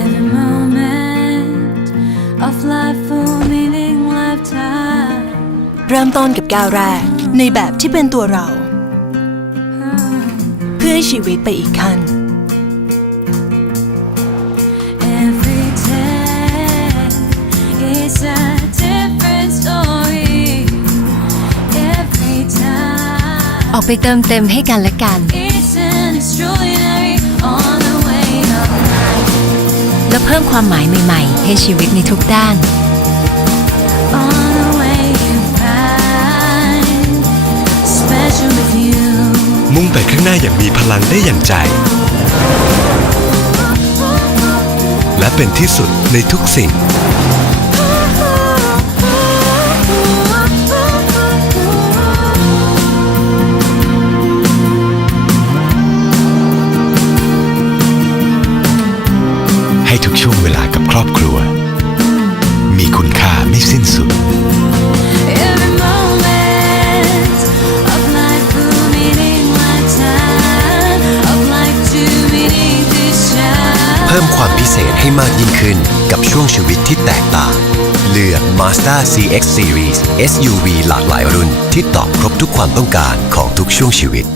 Every moment of life full meaning lifetime. เริ่มต้นกับก้าวแรกในแบบที่เป็นตัวเรา เพื่อให้ชีวิตไปอีกขั้น Every day is a different story. Every time ออกไปเติมเต็มให้กันและกัน is an extraordinary และเพิ่มความหมายใหม่ๆ ให้ชีวิตในทุกด้าน มุ่งไปข้างหน้าอย่างมีพลังได้อย่างใจ และเป็นที่สุดในทุกสิ่ง ให้ทุกช่วงเวลากับครอบครัว มีคุณค่าไม่สิ้นสุด Every moment of life full meaning lifetime of life to meaning this shine. เพิ่มความพิเศษให้มากยิ่งขึ้นกับช่วงชีวิตที่แตกต่าง เลือก Mazda CX Series SUV หลากหลายรุ่นที่ตอบครบทุกความต้องการของทุกช่วงชีวิต